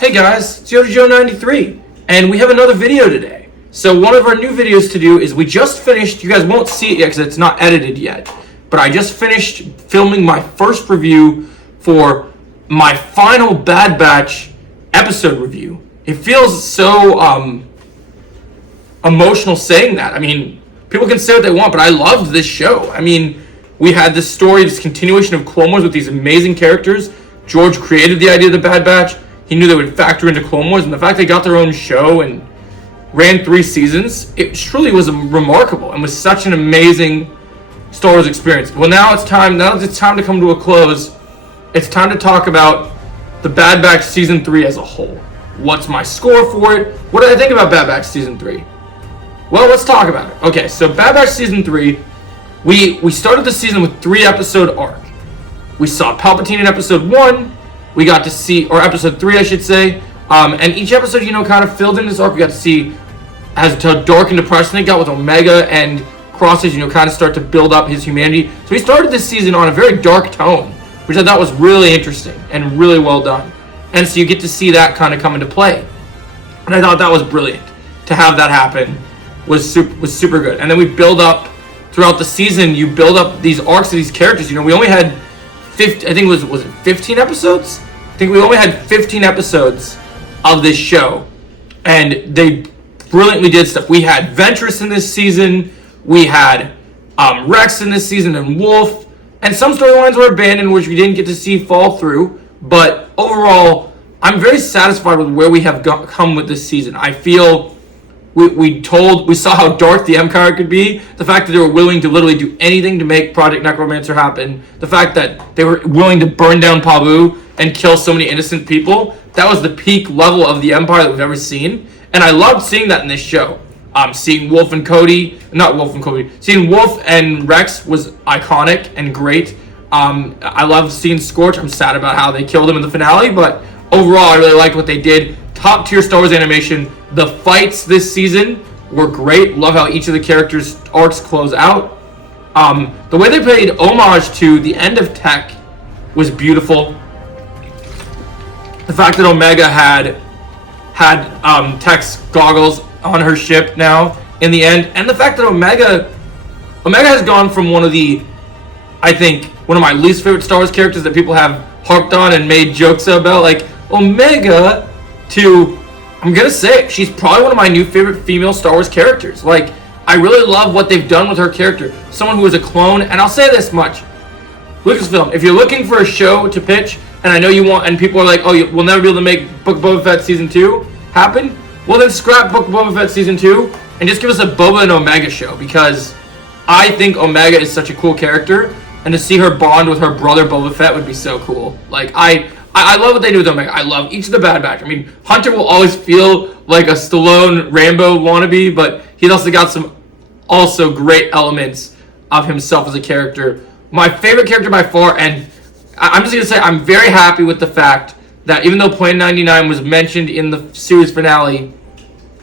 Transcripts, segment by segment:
Hey guys, it's YodaJoe93, and we have another video today. So one of our new videos to do is we just finished, you guys won't see it yet because it's not edited yet, but I just finished filming my first review for my final Bad Batch episode review. It feels so emotional saying that. I mean, people can say what they want, but I loved this show. I mean, we had this story, this continuation of Clone Wars with these amazing characters. George created the idea of the Bad Batch. He knew they would factor into Clone Wars, and the fact they got their own show and ran 3 seasons, it truly was remarkable and was such an amazing Star Wars experience. Well, now that it's time to come to a close, it's time to talk about the Bad Batch Season 3 as a whole. What's my score for it? What did I think about Bad Batch Season 3? Well, let's talk about it. Okay, so Bad Batch Season 3, we started the season with 3-episode arc. We saw Palpatine in Episode 1, we got to see, or Episode 3 I should say, and each episode, kind of filled in this arc. We got to see how dark and depressing it got with Omega and Crosshairs, kind of start to build up his humanity. So we started this season on a very dark tone, which I thought was really interesting and really well done. And so you get to see that kind of come into play. And I thought that was brilliant. To have that happen was super good. And then we build up, throughout the season, you build up these arcs of these characters. We only had 50, I think was it 15 episodes? I think we only had 15 episodes of this show, and they brilliantly did stuff. We had Ventress in this season, we had Rex in this season, and Wolf, and some storylines were abandoned, which we didn't get to see fall through, but overall, I'm very satisfied with where we have come with this season. I feel we saw how dark the Empire could be. The fact that they were willing to literally do anything to make Project Necromancer happen. The fact that they were willing to burn down Pabu and kill so many innocent people. That was the peak level of the Empire that we've ever seen. And I loved seeing that in this show. Seeing Wolf and seeing Wolf and Rex was iconic and great. I love seeing Scorch. I'm sad about how they killed him in the finale, but overall I really liked what they did. Top tier Star Wars animation. The fights this season were great. Love how each of the characters' arcs close out. The way they paid homage to the end of Tech was beautiful. The fact that Omega had Tech's goggles on her ship now in the end, and the fact that Omega has gone from one of my least favorite Star Wars characters that people have harped on and made jokes about, like Omega, to, I'm gonna say it, she's probably one of my new favorite female Star Wars characters. Like, I really love what they've done with her character. Someone who is a clone, and I'll say this much. Lucasfilm, if you're looking for a show to pitch, and I know you want, and people are like, oh, we'll never be able to make Book of Boba Fett Season 2 happen, well then scrap Book of Boba Fett Season 2, and just give us a Boba and Omega show, because I think Omega is such a cool character, and to see her bond with her brother Boba Fett would be so cool. Like, I love what they do with Omega. I love each of the Bad Batch. I mean, Hunter will always feel like a Stallone Rambo wannabe, but he's also got some also great elements of himself as a character. My favorite character by far, and I'm just going to say I'm very happy with the fact that even though Plan 99 was mentioned in the series finale,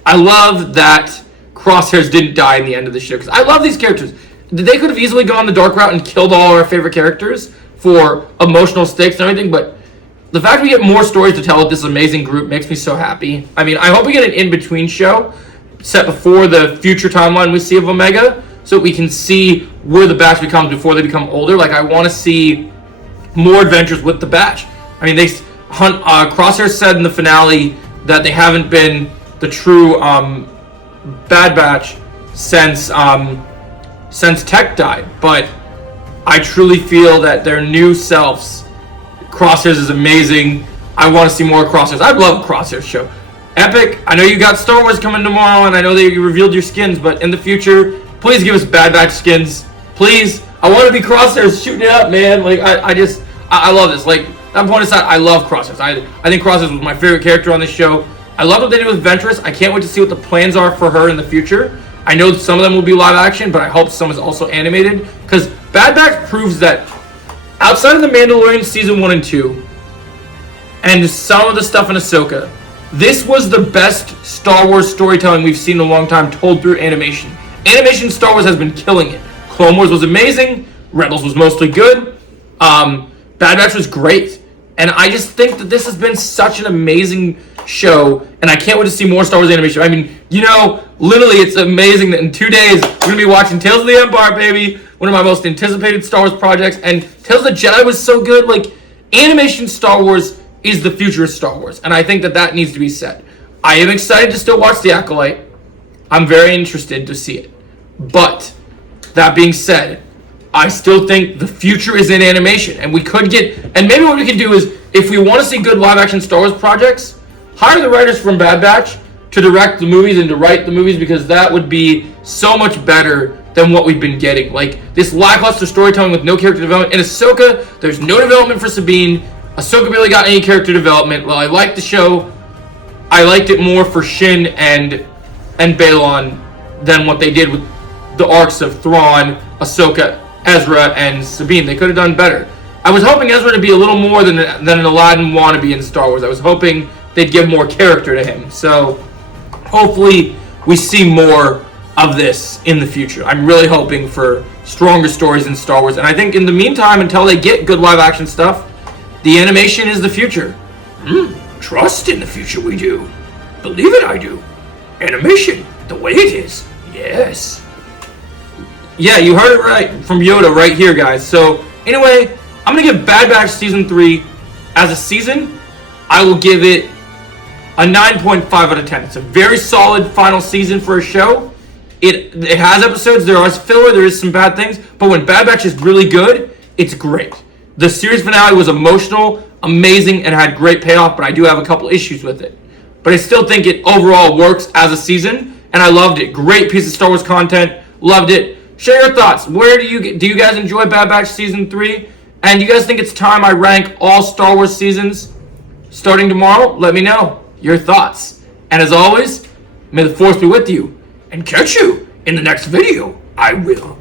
I love that Crosshairs didn't die in the end of the show, because I love these characters. They could have easily gone the dark route and killed all our favorite characters for emotional stakes and everything, but the fact we get more stories to tell with this amazing group makes me so happy. I mean, I hope we get an in-between show set before the future timeline we see of Omega, so we can see where the Batch becomes before they become older. Like, I want to see more adventures with the Batch. I mean, Crosshair said in the finale that they haven't been the true Bad Batch since Tech died, but I truly feel that their new selves, Crosshairs is amazing. I want to see more Crosshairs. I'd love a Crosshairs show. Epic, I know you got Star Wars coming tomorrow, and I know that you revealed your skins, but in the future, please give us Bad Batch skins. Please. I want to be Crosshairs shooting it up, man. Like, I love this. Like, that point aside, I love Crosshairs. I think Crosshairs was my favorite character on this show. I love what they did with Ventress. I can't wait to see what the plans are for her in the future. I know some of them will be live action, but I hope some is also animated, because Bad Batch proves that outside of The Mandalorian Season 1 and 2, and some of the stuff in Ahsoka, this was the best Star Wars storytelling we've seen in a long time told through animation. Animation Star Wars has been killing it. Clone Wars was amazing. Rebels was mostly good. Bad Batch was great. And I just think that this has been such an amazing show, and I can't wait to see more Star Wars animation. I mean, literally, it's amazing that in 2 days, we're going to be watching Tales of the Empire, baby, one of my most anticipated Star Wars projects, and Tales of the Jedi was so good. Like, animation Star Wars is the future of Star Wars, and I think that needs to be said. I am excited to still watch The Acolyte. I'm very interested to see it. But, that being said, I still think the future is in animation, and we could get, and maybe what we can do is, if we want to see good live-action Star Wars projects, hire the writers from Bad Batch to direct the movies and to write the movies, because that would be so much better than what we've been getting. Like, this lackluster storytelling with no character development. In Ahsoka, there's no development for Sabine. Ahsoka barely got any character development. Well, I liked the show. I liked it more for Shin and Balon than what they did with the arcs of Thrawn, Ahsoka, Ezra, and Sabine. They could have done better. I was hoping Ezra to be a little more than an Aladdin wannabe in Star Wars. I was hoping they'd give more character to him. So, hopefully, we see more of this in the future. I'm really hoping for stronger stories in Star Wars. And I think in the meantime, until they get good live-action stuff, the animation is the future. Trust in the future we do. Believe it, I do. Animation, the way it is. Yes. Yeah, you heard it right from Yoda right here, guys. So, anyway, I'm going to give Bad Batch Season 3 as a season. I will give it a 9.5 out of 10. It's a very solid final season for a show. It has episodes, there is filler, there is some bad things, but when Bad Batch is really good, it's great. The series finale was emotional, amazing, and had great payoff, but I do have a couple issues with it. But I still think it overall works as a season, and I loved it. Great piece of Star Wars content, loved it. Share your thoughts. Where do you guys enjoy Bad Batch Season 3? And you guys think it's time I rank all Star Wars seasons starting tomorrow? Let me know your thoughts. And as always, may the Force be with you, and catch you in the next video. I will.